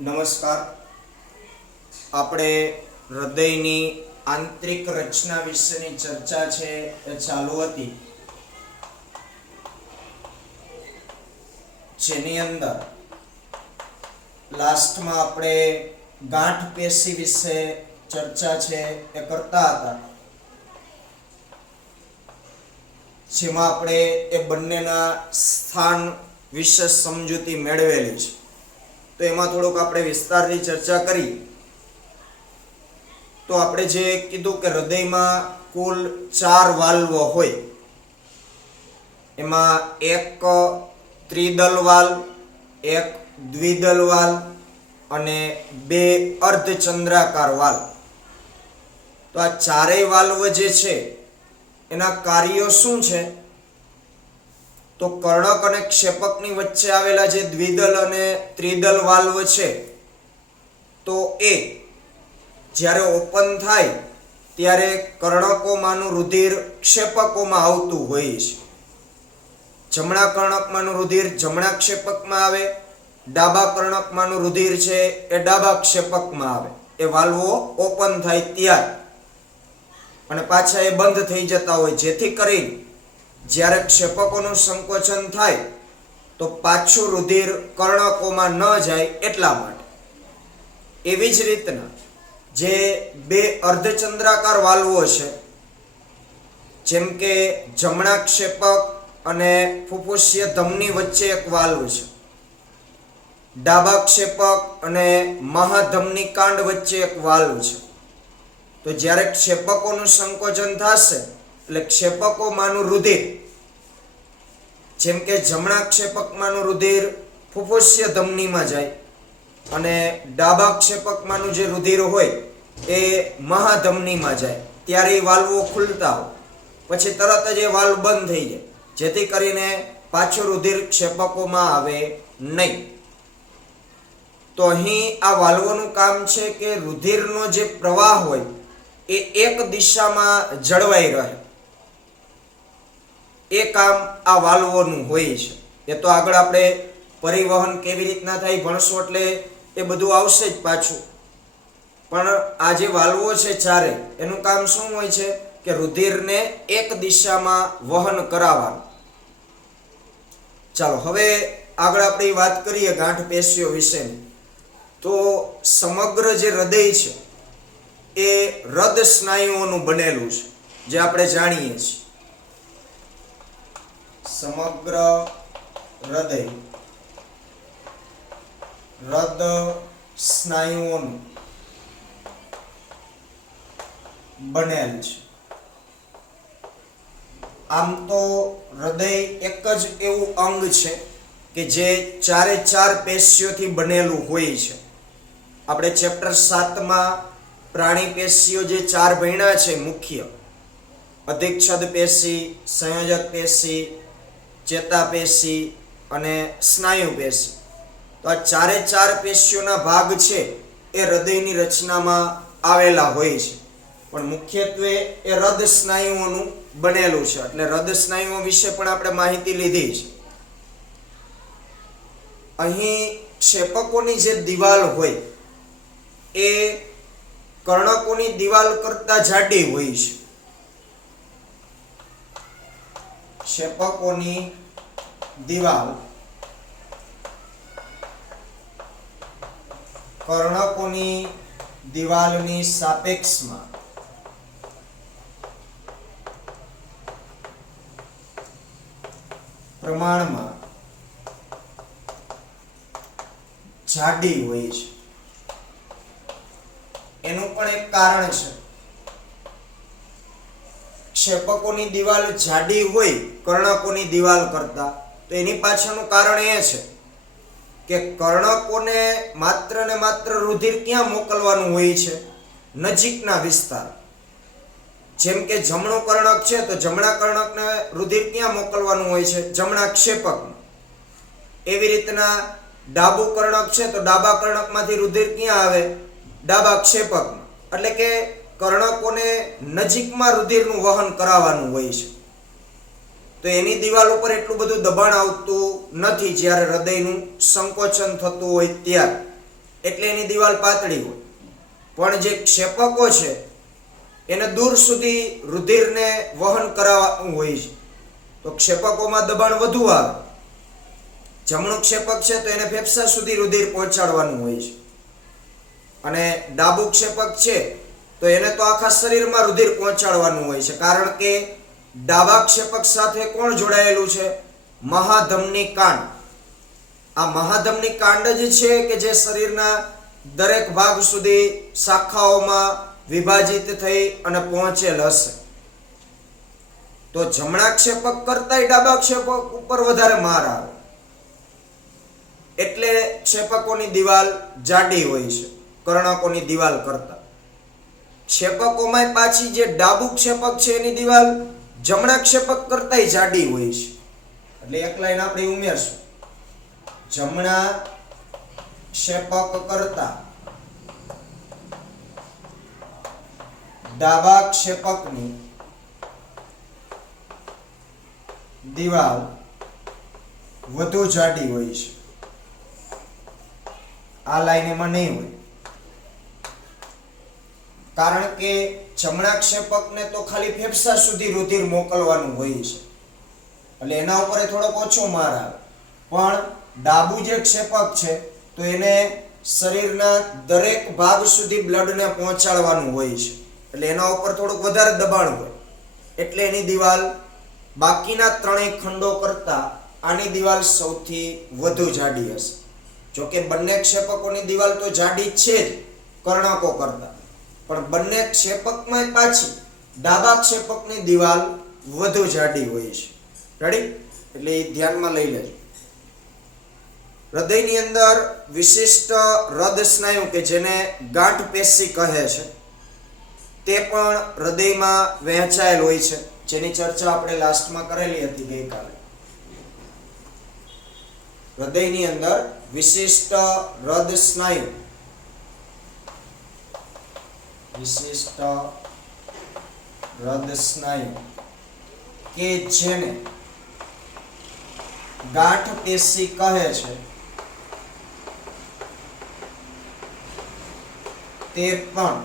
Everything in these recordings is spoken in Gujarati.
નમસ્કાર. આપણે હૃદયની આંતરિક રચના વિશેની ચર્ચા છે એ ચાલુ હતી, જેની અંદર લાસ્ટમાં આપણે ગાંઠ પેશી વિશે ચર્ચા છે એ કરતા હતા, જેમાં આપણે એ બંનેના સ્થાન વિશે સમજૂતી મેળવેલી છે. તો એમાં થોડુંક આપણે વિસ્તારથી ચર્ચા કરી. તો આપણે જે કીધું કે હૃદયમાં કુલ 4 વાલ્વ હોય, એમાં એક ત્રિદલ વાલ્વ, એક દ્વિદલ વાલ્વ અને 2 અર્ધચંદ્રાકાર વાલ્વ. તો આ ચારેય વાલ્વ જે છે એના કાર્યો શું છે? તો કર્ણક અને ક્ષેપકની વચ્ચે આવેલા જે દ્વિદલ અને ત્રિદલ વાલ્વ છે, તો એ જ્યારે ઓપન થાય ત્યારે કર્ણકોમાંનું રુધિર ક્ષેપકોમાં આવતું હોય છે. જમણા કર્ણકમાંનું રુધિર જમણા ક્ષેપકમાં આવે, ડાબા કર્ણકમાંનું રુધિર છે એ ડાબા ક્ષેપકમાં આવે. એ વાલ્વો ઓપન થાય ત્યારે, અને પાછા એ બંધ થઈ જતા હોય, જેથી કરીને જ્યારે ક્ષેપકોનું સંકોચન થાય તો પાછું રુધિર કર્ણકોમાં ન જાય એટલા માટે. એવી જ રીતના જે 2 અર્ધચંદ્રાકાર વાલ્વો છે, જેમ કે જમણા ક્ષેપક અને ફુફુસીય ધમની વચ્ચે એક વાલ્વ છે, ડાબા ક્ષેપક અને મહાધમની કાંડ વચ્ચે એક વાલ્વ છે. તો જ્યારે ક્ષેપકોનું સંકોચન થશે એટલે ક્ષેપકોમાંનું રુધિર, જેમ કે જમણા ક્ષેપકમાંનું રુધિર ફુફુસીય ધમનીમાં જાય અને ડાબા ક્ષેપકમાંનું જે રુધિર હોય એ મહાધમનીમાં જાય, ત્યારે એ વાલ્વો ખુલતા હોય, પછી તરત જ એ વાલ્વ બંધ થઈ જાય, જેથી કરીને પાછું રુધિર ક્ષેપકોમાં આવે નહીં. તો અહીં આ વાલ્વોનું કામ છે કે રુધિરનો જે પ્રવાહ હોય એ એક દિશામાં જળવાઈ રહે. એ કામ આ વાલ્વોનું હોય છે. એ તો આગળ આપણે પરિવહન કેવી રીતના થાય ભણશું એટલે એ બધું આવશે જ પાછું. પણ આ જે વાલ્વો છે ચારે, એનું કામ શું હોય છે કે રુધિરને એક દિશામાં વહન કરાવવાનું. ચાલો હવે આગળ આપણે વાત કરીએ ગાંઠ પેશીઓ વિશેની. તો સમગ્ર જે હૃદય છે એ હૃદ સ્નાયુઓનું બનેલું છે, જે આપણે જાણીએ છીએ. સમગ્ર હૃદય હૃદ સ્નાયુઓનું બનેલ છે. આમ તો હૃદય એક જ એવું અંગ છે કે જે 4 પેશીઓથી બનેલું હોય છે. આપણે ચેપ્ટર 7માં પ્રાણી પેશીઓ જે 4 ભણ્યા છે મુખ્ય, અધિચ્છદ પેશી, સંયોજક પેશી, ચેતાપેશી અને સ્નાયુ પેશી. તો આ 4 પેશીઓના ભાગ છે એ હૃદયની રચનામાં આવેલા હોય છે, પણ મુખ્યત્વે એ હૃદ સ્નાયુઓનું બનેલું છે. એટલે હૃદ સ્નાયુઓ વિશે પણ આપણે માહિતી લીધી છે. અહીં ક્ષેપકોની જે દિવાલ હોય એ કર્ણકોની દિવાલ કરતા જાડી હોય છે. ક્ષેપકોની દિવાલ કર્ણકોની દિવાલની સાપેક્ષમાં પ્રમાણમાં જાડી હોય છે. એનું પણ એક કારણ છે. ક્ષેપકોની દિવાલ જાડી હોય કર્ણકોની દિવાલ કરતા, તો એની પાછળનું કારણ એ છે કે કર્ણકોને માત્ર ને માત્ર રુધિર ક્યાં મોકલવાનું હોય છે? નજીકના વિસ્તાર. જેમ કે જમણું કર્ણક છે તો જમણા કર્ણકને રુધિર ક્યાં મોકલવાનું હોય છે? જમણા ક્ષેપકમાં. એવી રીતના ડાબું કર્ણક છે તો ડાબા કર્ણકમાંથી રુધિર ક્યાં આવે? ડાબા ક્ષેપકમાં. એટલે કે કર્ણકોને નજીકમાં રુધિરનું વહન કરાવવાનું હોય છે. તો એની દિવાલ ઉપર એટલું બધું દબાણ આવતું નથી જ્યારે હૃદયનું સંકોચન થતું હોય ત્યારે. એટલે એની દિવાલ પાતળી હોય. પણ જે ક્ષેપકો છે એને દૂર સુધી રુધિરને વહન કરાવવાનું હોય છે, તો ક્ષેપકોમાં દબાણ વધુ આવે. જમણું ક્ષેપક છે તો એને ફેફસા સુધી રુધિર પહોંચાડવાનું હોય છે, અને ડાબું ક્ષેપક છે તો એને તો આખા શરીરમાં રુધિર પહોંચાડવાનું હોય છે. કારણ કે ડાબા ક્ષેપક સાથે કોણ જોડાયેલું છે? મહાધમની કાંડ. આ મહાધમની કાંડ જ છે કે જે શરીરના દરેક ભાગ સુધી શાખાઓમાં વિભાજિત થઈ અને પહોંચેલ હશે. તો જમણા ક્ષેપક કરતાંય ડાબા ક્ષેપક ઉપર વધારે માર આવે, એટલે ક્ષેપકોની દિવાલ જાડી હોય છે કર્ણકોની દિવાલ કરતા. ક્ષેપકોમાં પાછી જે ડાબું ક્ષેપક છે એની દિવાલ જમણા ક્ષેપક કરતાંય જાડી હોય છે. એટલે એક લાઈન આપણે ઉમેરશું, જમણા ક્ષેપક કરતા ડાબા ક્ષેપકની દિવાલ વધુ જાડી હોય છે. આ લાઈન એમાં નહીં હોય, કારણ કે જમણા ક્ષેપકને તો ખાલી ફેફસા સુધી રુધિર મોકલવાનું હોય છે, એટલે એના ઉપર થોડોક ઓછો માર આવે. પણ ડાબું જે ક્ષેપક છે તો એને શરીરના દરેક ભાગ સુધી બ્લડને પહોંચાડવાનું હોય છે, એટલે એના ઉપર થોડુંક વધારે દબાણ હોય, એટલે એની દિવાલ બાકીના ત્રણેય ખંડો કરતા આની દિવાલ સૌથી વધુ જાડી હશે. જોકે બંને ક્ષેપકોની દિવાલ તો જાડી છે જ કર્ણકો કરતા, પણ બંને ક્ષેપકમાં પાછી ડાબા ક્ષેપકની દિવાલ વધુ જાડી હોય છે. રેડી? એટલે એ ધ્યાનમાં લઈ લેજો. હૃદયની અંદર વિશિષ્ટ હૃદ સ્નાયુ કે જેને ગાંઠ પેશી કહે છે તે પણ હૃદયમાં વહેંચાયેલ હોય છે, જેની ચર્ચા આપણે લાસ્ટમાં કરેલી હતી ગઈકાલે. હૃદયની અંદર વિશિષ્ટ હૃદ સ્નાયુ, વિશિષ્ટ હૃદ સ્નાયુ કે જેને ગાંઠ પેશી કહે છે તે પણ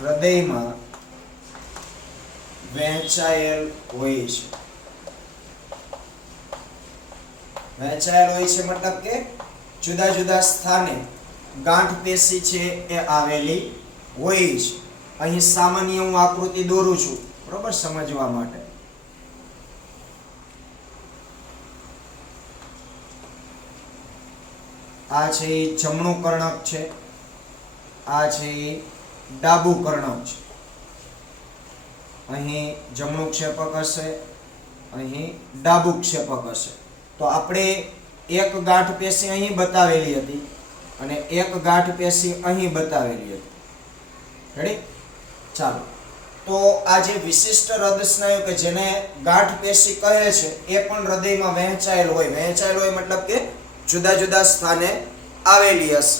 હૃદયમાં વહેંચાયેલ હોય છે. વહેંચાયેલ હોય છે મતલબ કે જુદા જુદા સ્થાને ગાંઠ પેશી છે એ આવેલી હોય છે. અહીં સામાન્ય હું આકૃતિ દોરું છું, બરોબર, સમજવા માટે. આ છે એ જમણું કર્ણક છે, આ છે એ ડાબું કર્ણક છે. અહીં જમણું ક્ષેપક હશે, અહીં ડાબું ક્ષેપક હશે. તો આપણે એક ગાંઠ પેશી અહીં બતાવેલી હતી અને એક ગાંઠ પેશી અહીં બતાવેલી હતી. રેડી? ચાલો, તો આ જે વિશિષ્ટ હૃદ સ્નાયુ કે જેને ગાંઠ પેશી કહે છે એ પણ હૃદયમાં વહેંચાયેલ હોય. વહેંચાયેલ હોય મતલબ કે જુદા જુદા સ્થાને આવેલી હશે.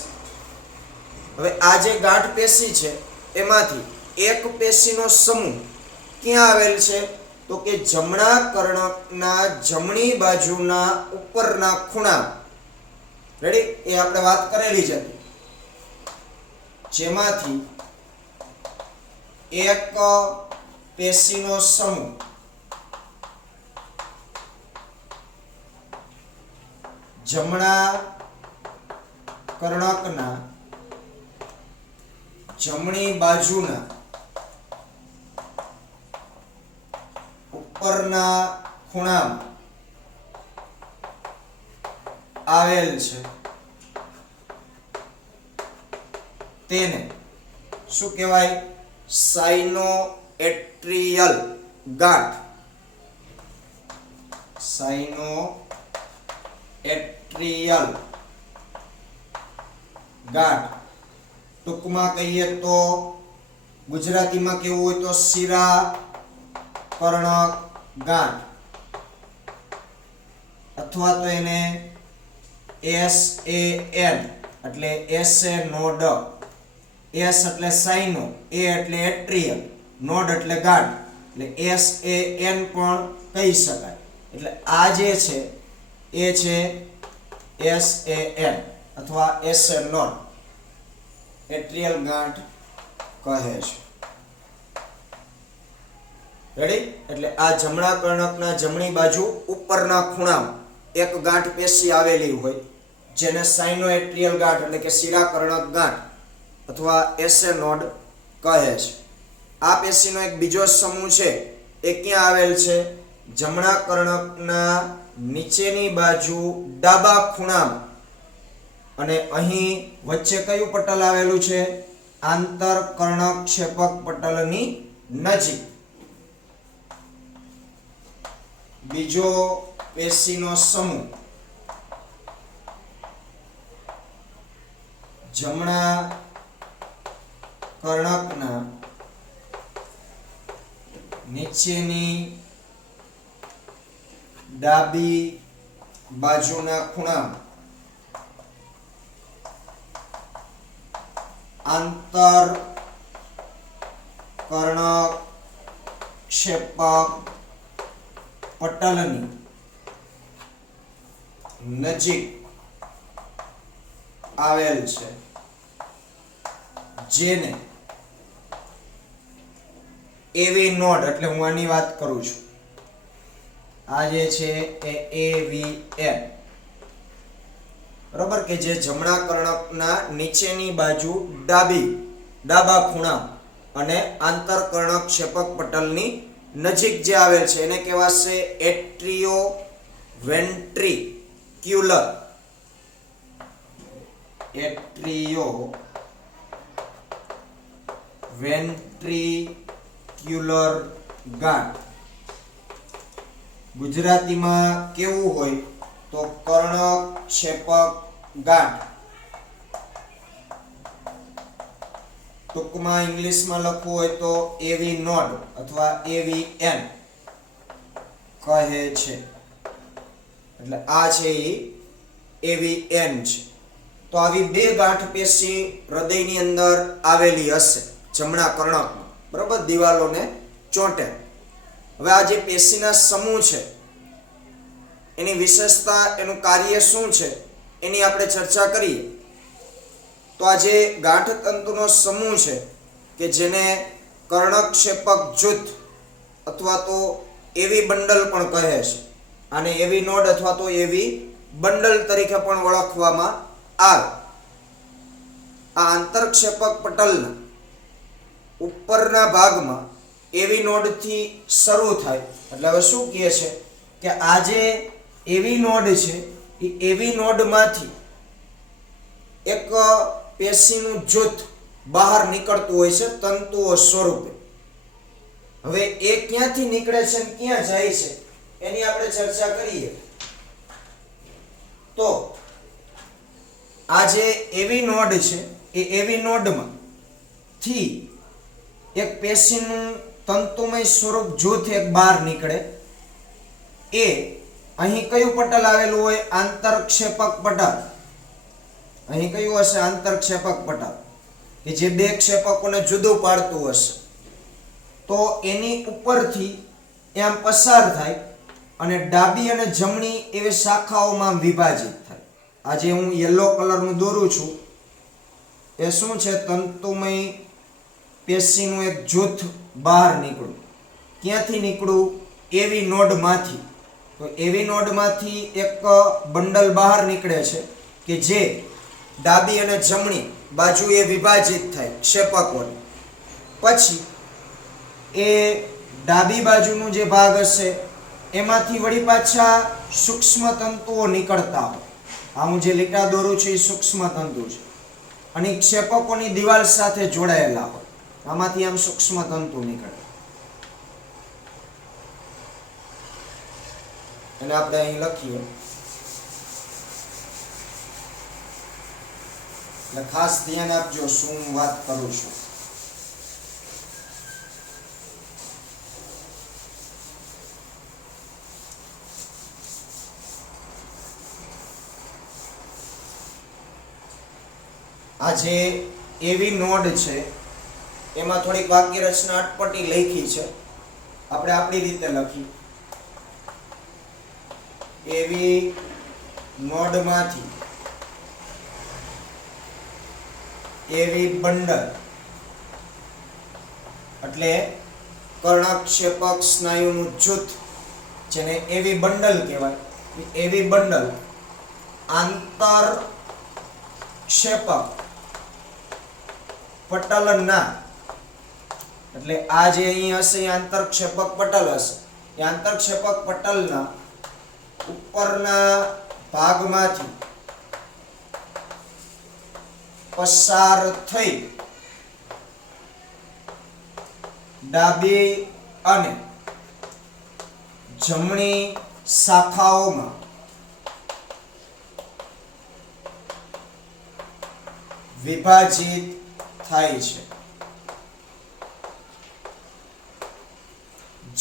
હવે આ જે ગાંઠ પેશી છે એમાંથી એક પેશીનો સમૂહ ક્યાં આવેલ છે? તો કે જમણા કર્ણકના જમણી બાજુના ઉપરના ખૂણા. રેડી? એ આપણે વાત કરેલી છે, જેમાંથી એક પેશીનો સમૂહ જમણા કર્ણકના જમણી બાજુના ઉપરના ખૂણામાં આવેલ છે. તેને શું કહેવાય? સાઇનોએટ્રિયલ ગાંઠ. સાઇનોએટ્રિયલ ગાંઠ. ટૂંકમાં કહીએ તો ગુજરાતીમાં કેવું હોય તો શિરા કર્ણક ગાંઠ, અથવા તો એને SAN એટલે એસે નોડ, એસ એટલે સાઇનો, એ એટલે એટ્રિયલ, નોડ એટલે ગાંઠ, એટલે SAN પણ કહી શકાય. એટલે આ જે છે એ છે SAN. અથવા એસએ નોડ એટ્રિયલ ગાંઠ કહે છે. રેડી? એટલે આ જમણા કર્ણકના જમણી બાજુ ઉપરના ખૂણામાં એક ગાંઠ પેશી આવેલી હોય જેને સાઇનોએટ્રિયલ ગાંઠ એટલે કે શિરા કર્ણક ગાંઠ અથવા એસએ નોડ કહે છે. આ પેશીનો એક બીજો સમૂહ છે એ ક્યાં આવેલ છે? જમણા કર્ણકના નીચેની બાજુ ડાબા ખૂણામાં, અને અહીં વચ્ચે કયું પટલ આવેલું છે? આંતર કર્ણકક્ષેપક પટલની નજીક. બીજો પેશીનો સમૂહ જમણા કર્ણકના નીચેની ડાબી બાજુના ખૂણામાં આંતર કર્ણકક્ષેપક પટલની નજીક આવેલ છે, જેને એવી નોડ, એટલે હું આની વાત કરું છું, આ જે છે એ એવીએન, બરોબર, કે જે જમણા કર્ણકના નીચેની બાજુ ડાબા ખૂણા અને આંતર કર્ણકક્ષેપક પટલની નજીક જે આવેલ છે એને કહેવાશે એટ્રિયો વેન્ટ્રિક્યુલર ગાંઠ. ગુજરાતીમાં કેવું હોય તો કર્ણકક્ષેપક ગાંઠ. ટૂંકમાં ઇંગ્લિશમાં લખવું હોય તો એવી નોડ અથવા એવીએન કહે છે. એટલે આ છે એ એવીએન છે. તો આવી બે ગાંઠ પેશી હૃદયની અંદર આવેલી હશે જમણા કર્ણકમાં, બરાબર, દિવાલોને ચોંટે. હવે આ જે પેશીના સમૂહ છે એની વિશેષતા, એનું કાર્ય શું છે એની આપણે ચર્ચા કરીએ. તો આ જે ગાંઠ તંતુનો સમૂહ છે કે જેને કર્ણકક્ષેપક જૂથ અથવા તો એવી બંડલ પણ કહે છે, આને એવી નોડ અથવા તો એવી બંડલ તરીકે પણ ઓળખવામાં આવે. આ આંતરક્ષેપક પટલના ઉપરના ભાગમાં એવી નોડથી શરૂ થાય. એટલે હવે શું કહે છે કે આ જે એવી નોડ છે એ એવી નોડમાંથી એક પેશીનું જૂથ બહાર નીકળતું હોય છે તંતુઓ સ્વરૂપે. હવે એ ક્યાંથી નીકળે છે અને ક્યાં જાય છે એની આપણે ચર્ચા કરીએ. તો આ જે એવી નોડ છે એ એવી નોડમાં થી એક પેશીનું તંતુમય સ્વરૂપ જૂથ એક બહાર નીકળે. એ અહીં કયું પટલ આવેલું હોય? આંતરક્ષેપક પટલ. અહીં કયું હશે? આંતરક્ષેપક પટલ, કે જે બે ક્ષેપકોને જુદું પાડતું હશે. તો એની ઉપરથી એમ પસાર થાય અને ડાબી અને જમણી એવી શાખાઓમાં વિભાજિત થાય. આ જે હું યલો કલરનું દોરું છું એ શું છે? તંતુમય પેશીનું એક જૂથ બહાર નીકળ્યું. ક્યાંથી નીકળ્યું? એવી નોડમાંથી. તો એવી નોડમાંથી એક બંડલ બહાર નીકળે છે કે જે ડાબી અને જમણી બાજુએ વિભાજિત થાય ક્ષેપકોને. પછી એ ડાબી બાજુનું જે ભાગ હશે એમાંથી વળી પાછા સૂક્ષ્મ તંતુઓ નીકળતા હોય. આ હું જે લીટા દોરું છું એ સૂક્ષ્મ તંતુ છે અને ક્ષેપકોની દિવાલ સાથે જોડાયેલા હોય. આમાંથી આમ સૂક્ષ્મ તંતુ નીકળે. અને આપણે અહીં લખીએ. એટલે ખાસ ધ્યાન આપજો શું વાત કરું છું. આ જે એવી નોડ છે એમાં થોડીક વાક્ય રચના અટપટી લખી છે, આપણે આપણી રીતે લખી. એવી નોડમાંથી એવી બંડલ એટલે કર્ણક્ષેપક સ્નાયુનું જૂથ જેને એવી બંડલ કહેવાય. એવી બંડલ આંતરક્ષેપક પટલના એટલે આ જે અહીં હશે એ આંતરક્ષેપક પટલ હશે. એ આંતરક્ષેપક પટલના ઉપરના ભાગમાંથી પસાર થઈ ડાબી અને જમણી શાખાઓમાં વિભાજિત થાય છે,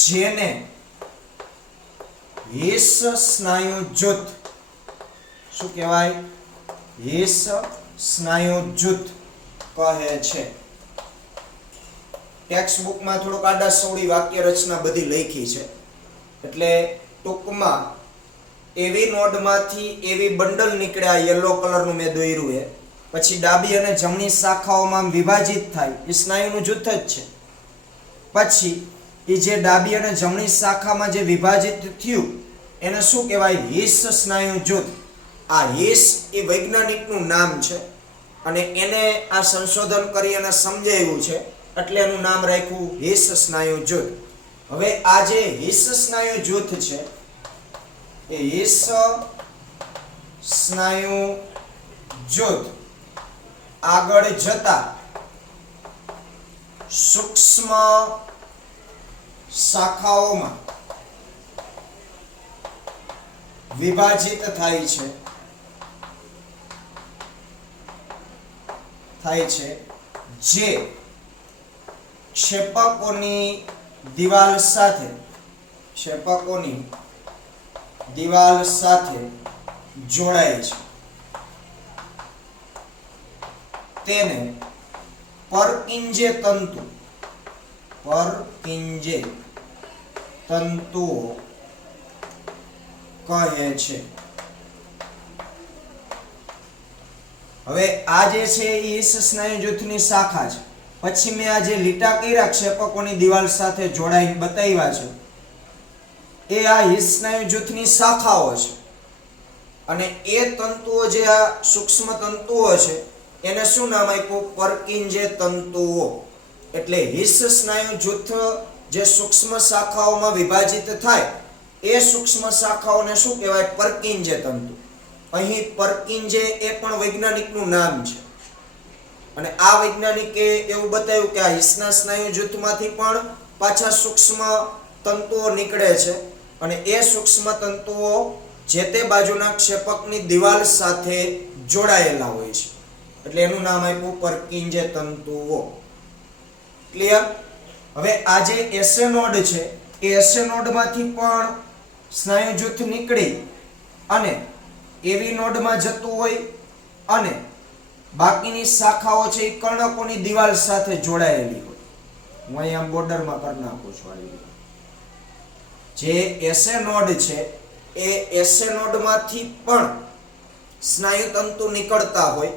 જેને હિસ સ્નાયુ જૂથ શું કહેવાય? હિસ સ્નાયુ જૂથ કહે છે. ટેક્સ્ટ બુકમાં થોડુંક આડાસવડી વાક્ય રચના બધી લખી છે એટલે ટૂંકમાં એવી નોડમાંથી એવી બંડલ નીકળ્યા, યલો કલરનું મેં દોર્યું એ, પછી ડાબી અને જમણી શાખાઓમાં વિભાજિત થાય એ સ્નાયુનું જૂથ જ છે. પછી એ જે ડાબી અને જમણી શાખામાં જે વિભાજિત થયું એને શું કહેવાય? હિસ સ્નાયુ જૂથ. આ હિસ એ વૈજ્ઞાનિકનું નામ છે અને એને આ સંશોધન કરી અને સમજાવ્યું છે એટલે એનું નામ રાખ્યું હિસ સ્નાયુ જૂથ. હવે આ જે હિસ સ્નાયુ જૂથ છે એ હિસ સ્નાયુ જૂથ આગળ જતા સૂક્ષ્મ શાખાઓમાં વિભાજિત થાય છે જે ક્ષેપકોની દિવાલ સાથે જોડાય છે. તેને પરકિંજે તંતુઓ કહે છે. હવે આ જે છે એ હિસ સ્નાયુ જૂથની શાખા છે. પછી મેં આ જે લીટા કર્યા ક્ષેપકોની દિવાલ સાથે જોડાઈને બતાવ્યા છે એ આ હિસ સ્નાયુ જૂથની શાખાઓ છે અને એ તંતુઓ જે આ સૂક્ષ્મ તંતુઓ છે એને શું નામ આપ્યું? પરકિંજે તંતુઓ. એટલે હિસ સ્નાયુ જૂથ જે સૂક્ષ્મ શાખાઓમાં વિભાજિત થાય એ સૂક્ષ્મ શાખાઓને શું કહેવાય? પરકિંજે તંતુ. અહીં પરકિંજે એ પણ વૈજ્ઞાનિકનું નામ છે અને આ વૈજ્ઞાનિકે એવું બતાવ્યું કે આ હિસના સ્નાયુ જૂથમાંથી પણ પાછા સૂક્ષ્મ તંતુઓ નીકળે છે અને એ સૂક્ષ્મ તંતુઓ જે તે બાજુના ક્ષેપકની દિવાલ સાથે જોડાયેલા હોય છે એટલે એનું નામ આપ્યું પરકિંજે તંતુઓ. ક્લિયર? હવે આ જે એસેનોડ છે એ એસેનોડમાંથી પણ સ્નાયુ જૂથ નીકળી અને એવી નોડમાં જતું હોય અને બાકીની શાખાઓ છે એ કર્ણકોની દિવાલ સાથે જોડાયેલી હોય. હું અહીંયા બોર્ડરમાં કરી નાખું છું. જે એસેનોડ છે એ એસેનોડમાંથી પણ સ્નાયુ તંતુ નીકળતા હોય.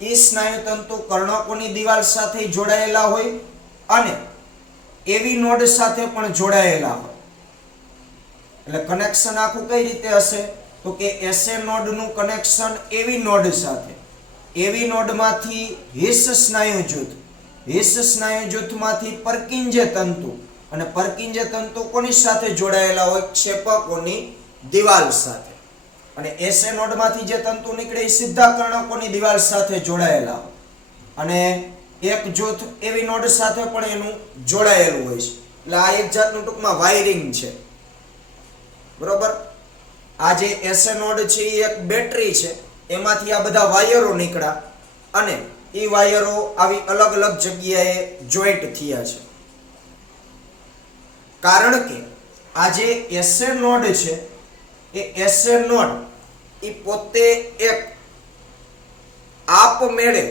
એ સ્નાયુ તંતુ કર્ણકોની દિવાલ સાથે જોડાયેલા હોય અને એવી નોડ સાથે પણ જોડાયેલા હોય. એટલે કનેક્શન આખું કઈ રીતે હશે? તો કે એસેનોડનું કનેક્શન એવી નોડ સાથે, એવી નોડમાંથી હિસ સ્નાયુ જૂથમાંથી પરકિંજે તંતુ અને પરકિંજે તંતુ કોની સાથે જોડાયેલા હોય? ક્ષેપકોની દિવાલ સાથે. અને એસેનોડમાંથી જે તંતુ નીકળે એ સીધા કર્ણકોની દિવાલ સાથે જોડાયેલા હોય અને એક જૂથ એવી નોડ સાથે પણ એનું જોડાયેલું હોય છે. એટલે આ એક જાતનું ટૂંકમાં વાયરિંગ છે. બરોબર? આ જે એસેનોડ છે એ એક બેટરી છે, એમાંથી આ બધા વાયરો નીકળ્યા અને એ વાયરો આવી અલગ અલગ જગ્યાએ જોઈન્ટ થયા છે. કારણ કે આ જે એસેનોડ છે એ એસેનોડ એ પોતે એક આપમેળે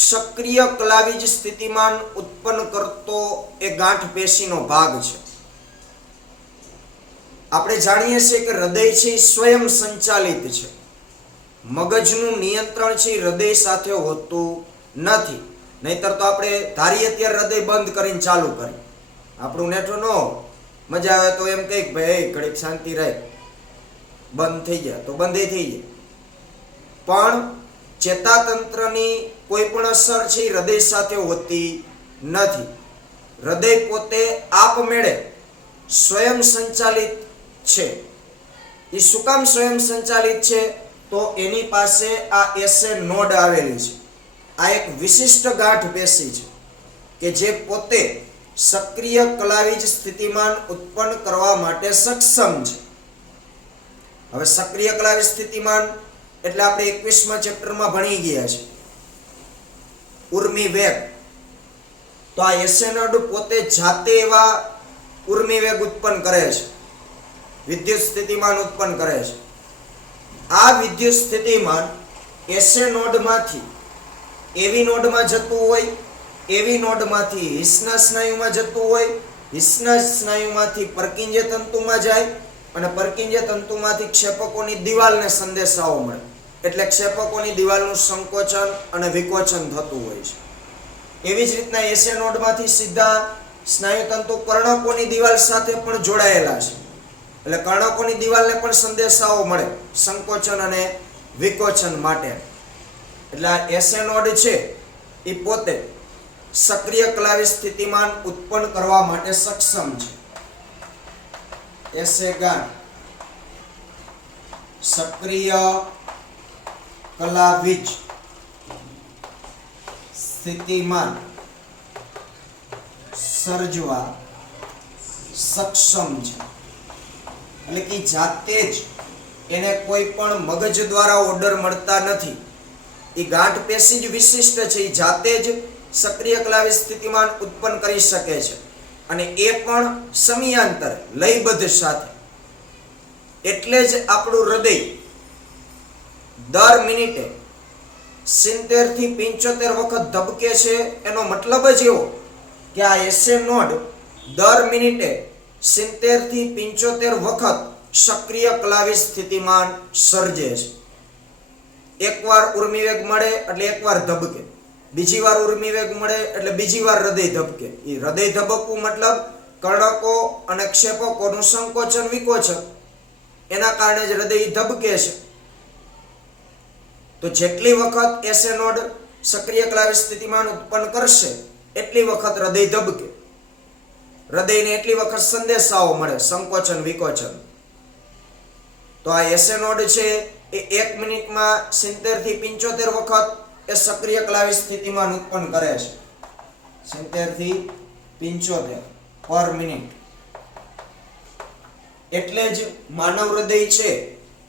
સક્રિય ક્લાવિજ સ્થિતિમાન ઉત્પન્ન કરતો એ ગાંઠ પેશીનો ભાગ છે. આપણે જાણીએ છીએ કે હૃદય છે એ સ્વયં સંચાલિત છે. મગજનું નિયંત્રણ છે એ હૃદય સાથે હોતું નથી. નહીતર તો આપણે ધારીએ ત્યારે હૃદય બંધ કરીને ચાલુ કરી, આપણું નેઠું ન મજા આવે તો એમ કહે કે ભાઈ ઘડીક શાંતિ રહે, બંધ થઈ ગયા તો બંધ થઈ જાય. પણ ચેતાતંત્રની કોઈ પણ અસર છે હૃદય સાથે હોતી નથી. હૃદય પોતે આપમેળે સ્વયં સંચાલિત છે. એ શું કામ સ્વયં સંચાલિત છે? તો એની પાસે આ એસે નોડ આવેલી છે. આ એક વિશિષ્ટ ગાંઠ પેશી છે કે જે પોતે સક્રિય કલાવીજ સ્થિતિમાન ઉત્પન્ન કરવા માટે સક્ષમ છે. હવે સક્રિય કલાવીજ સ્થિતિમાન એટલે આપણે 21મા ચેપ્ટરમાં ભણી ગયા છે ઉર્મિ વેગ. તો આ એસે નોડ પોતે જાતે એવા ઉર્મિ વેગ ઉત્પન્ન કરે છે, વિદ્યુત સ્થિતિમાન ઉત્પન્ન કરે છે. આ વિદ્યુત સ્થિતિમાન એસે નોડમાંથી એવી નોડમાં જતું હોય, એવી નોડમાંથી હિસના સ્નાયુમાં જતું હોય, હિસના સ્નાયુમાંથી પર્કિંજય તંતુમાં જાય અને પર્કિંજય તંતુમાંથી ક્ષેપકોની દિવાલને સંદેશાઓ મળે. એટલે ક્ષેપકોની દિવાલનું સંકોચન અને વિકોચન થતું હોય છે. એવી જ રીતના એસે નોડમાંથી સીધા સ્નાયુતંતુ કર્ણકોની દિવાલ સાથે પણ જોડાયેલા છે. એટલે કર્ણકોની દિવાલને પણ સંદેશાઓ મળે સંકોચન અને વિકોચન માટે. એટલે આ એસે નોડ છે એ પોતે સક્રિય કલાવી સ્થિતિમાન ઉત્પન્ન કરવા માટે સક્ષમ છે. એસે ગાંઠ સક્રિય કલાવીજ સ્થિતિમાન સર્જવા સક્ષમ છે. એટલે કે જાતે જ એને કોઈ પણ મગજ દ્વારા ઓર્ડર મળતા નથી. એ ગાંઠ પેશી જ વિશિષ્ટ છે, એ જાતે જ સક્રિય કલાવી સ્થિતિમાન ઉત્પન્ન કરી શકે છે અને એ પણ સમયાંતરે લયબદ્ધ સાથે. એટલે જ આપણું હૃદય દર મિનિટે 70 થી 75 વખત ધબકે છે. એનો મતલબ જ એવો કે આ એસે નોડ દર મિનિટે 70 થી 75 વખત સક્રિય કલાવી સ્થિતિમાન સર્જે છે. એકવાર ઉર્મિવેગ મળે એટલે એકવાર ધબકે, બીજી વાર ઉર્મિવેગ મળે એટલે બીજી વાર હૃદય ધબકે. એ હૃદય ધબકવું મતલબ કર્ણકો અને ક્ષેપકોનું સંકોચન વિકોચન, એના કારણે જ હૃદય ધબકે છે. તો જેટલી વખત એસે નોડ સક્રિય કલાવી સ્થિતિમાન ઉત્પન્ન કરશે એટલી વખત હૃદય ધબકે, હૃદયને એટલી વખત સંદેશાઓ મળે સંકોચન વિકોચન. તો આ એસે નોડ છે એ 1 મિનિટમાં 70 થી 75 વખત એ સક્રિય કલાવી સ્થિતિમાન ઉત્પન્ન કરે છે. 70 થી 75 પર મિનિટ. એટલે જ માનવ હૃદય છે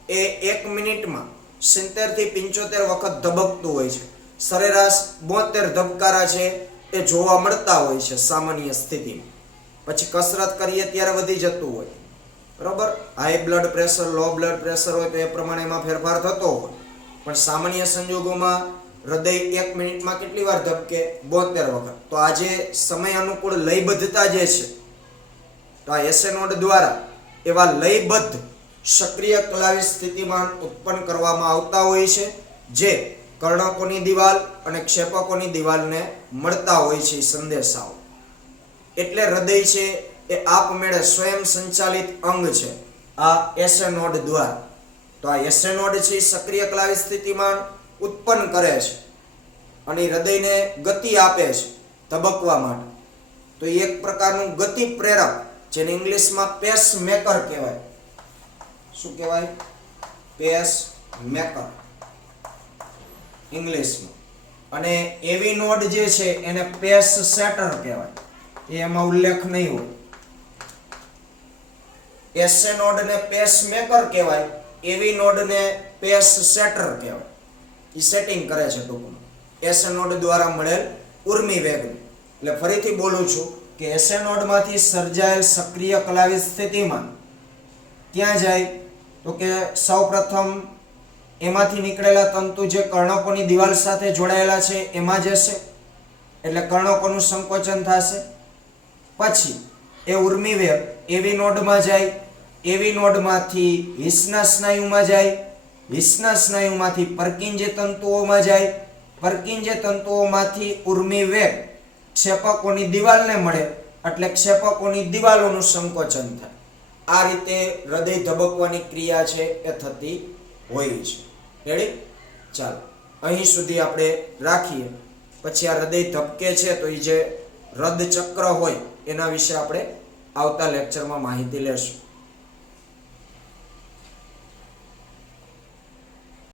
એ 1 મિનિટમાં 70 થી 75 વખત ધબકતું હોય છે. સરેરાશ 72 ધબકારા છે એ જોવા મળતા હોય છે સામાન્ય સ્થિતિમાં. પછી કસરત કરીએ ત્યારે વધી જતું હોય, બરોબર. High blood pressure, low blood pressure હોય તો એ પ્રમાણે એમાં ફેરફાર થતો હોય. પણ સામાન્ય સંજોગોમાં હૃદય 1 મિનિટમાં કેટલી વાર ધબકે? 72 વખત. તો આજે સમય અનુકૂળ લયબદ્ધતા જે છે, તો આ એસે નોડ દ્વારા એવા લયબદ્ધ સક્રિય કલાવી સ્થિતિમાન ઉત્પન્ન કરવામાં આવતા હોય છે, જે કર્ણકોની દિવાલ અને ક્ષેપકોની દિવાલને મળતા હોય છે સંદેશાઓ. એટલે હૃદય છે એ આપમેળે સ્વયં સંચાલિત અંગ છે આ એસે નોડ દ્વારા. તો આ એસે નોડ છે એ સક્રિય કલાવી સ્થિતિમાન ઉત્પન્ન કરે છે અને હૃદયને ગતિ આપે છે ધબકવા માટે. તો એક પ્રકારનું ગતિ પ્રેરક, જેને ઇંગ્લિશમાં પેસ મેકર કહેવાય. શું કહેવાય? પેસ મેકર ઇંગ્લિશમાં. અને એવી નોડ જે છે એને પેસ સેટર કહેવાય. એ એમાં ઉલ્લેખ નહીં હોય. એસે નોડને પેસ મેકર કહેવાય, એવી નોડને પેસ સેટર કહેવાય. એ સેટિંગ કરે છે ટૂંકમાં એસે નોડ દ્વારા મળેલ ઉર્મિ વેગ. એટલે ફરીથી બોલું છું કે એસે નોડમાંથી સર્જાયેલ સક્રિય કલાવી સ્થિતિમાન ક્યાં જાય? તો કે સૌપ્રથમ એમાંથી નીકળેલા તંતુ જે કર્ણકોની દિવાલ સાથે જોડાયેલા છે એમાં જશે, એટલે કર્ણકોનું સંકોચન થશે. પછી એ ઉર્મિ વેગ એવી નોડમાં જાય, એવી નોડમાંથી હિસના સ્નાયુમાં જાય, હિસના સ્નાયુમાંથી પર્કિંજય તંતુઓમાં જાય, પર્કિંજે તંતુઓમાંથી ઉર્મી વેગ ક્ષેપકોની દિવાલને મળે એટલે ક્ષેપકોની દિવાલોનું સંકોચન થાય. આ રીતે હૃદય ધબકવાની ક્રિયા છે એ થતી હોય છે. રેડી? ચાલો અહીં સુધી આપણે રાખીએ. પછી આ હૃદય ધબકે છે તો એ જે હૃદ ચક્ર હોય એના વિશે આપણે આવતા લેક્ચરમાં માહિતી લેશું.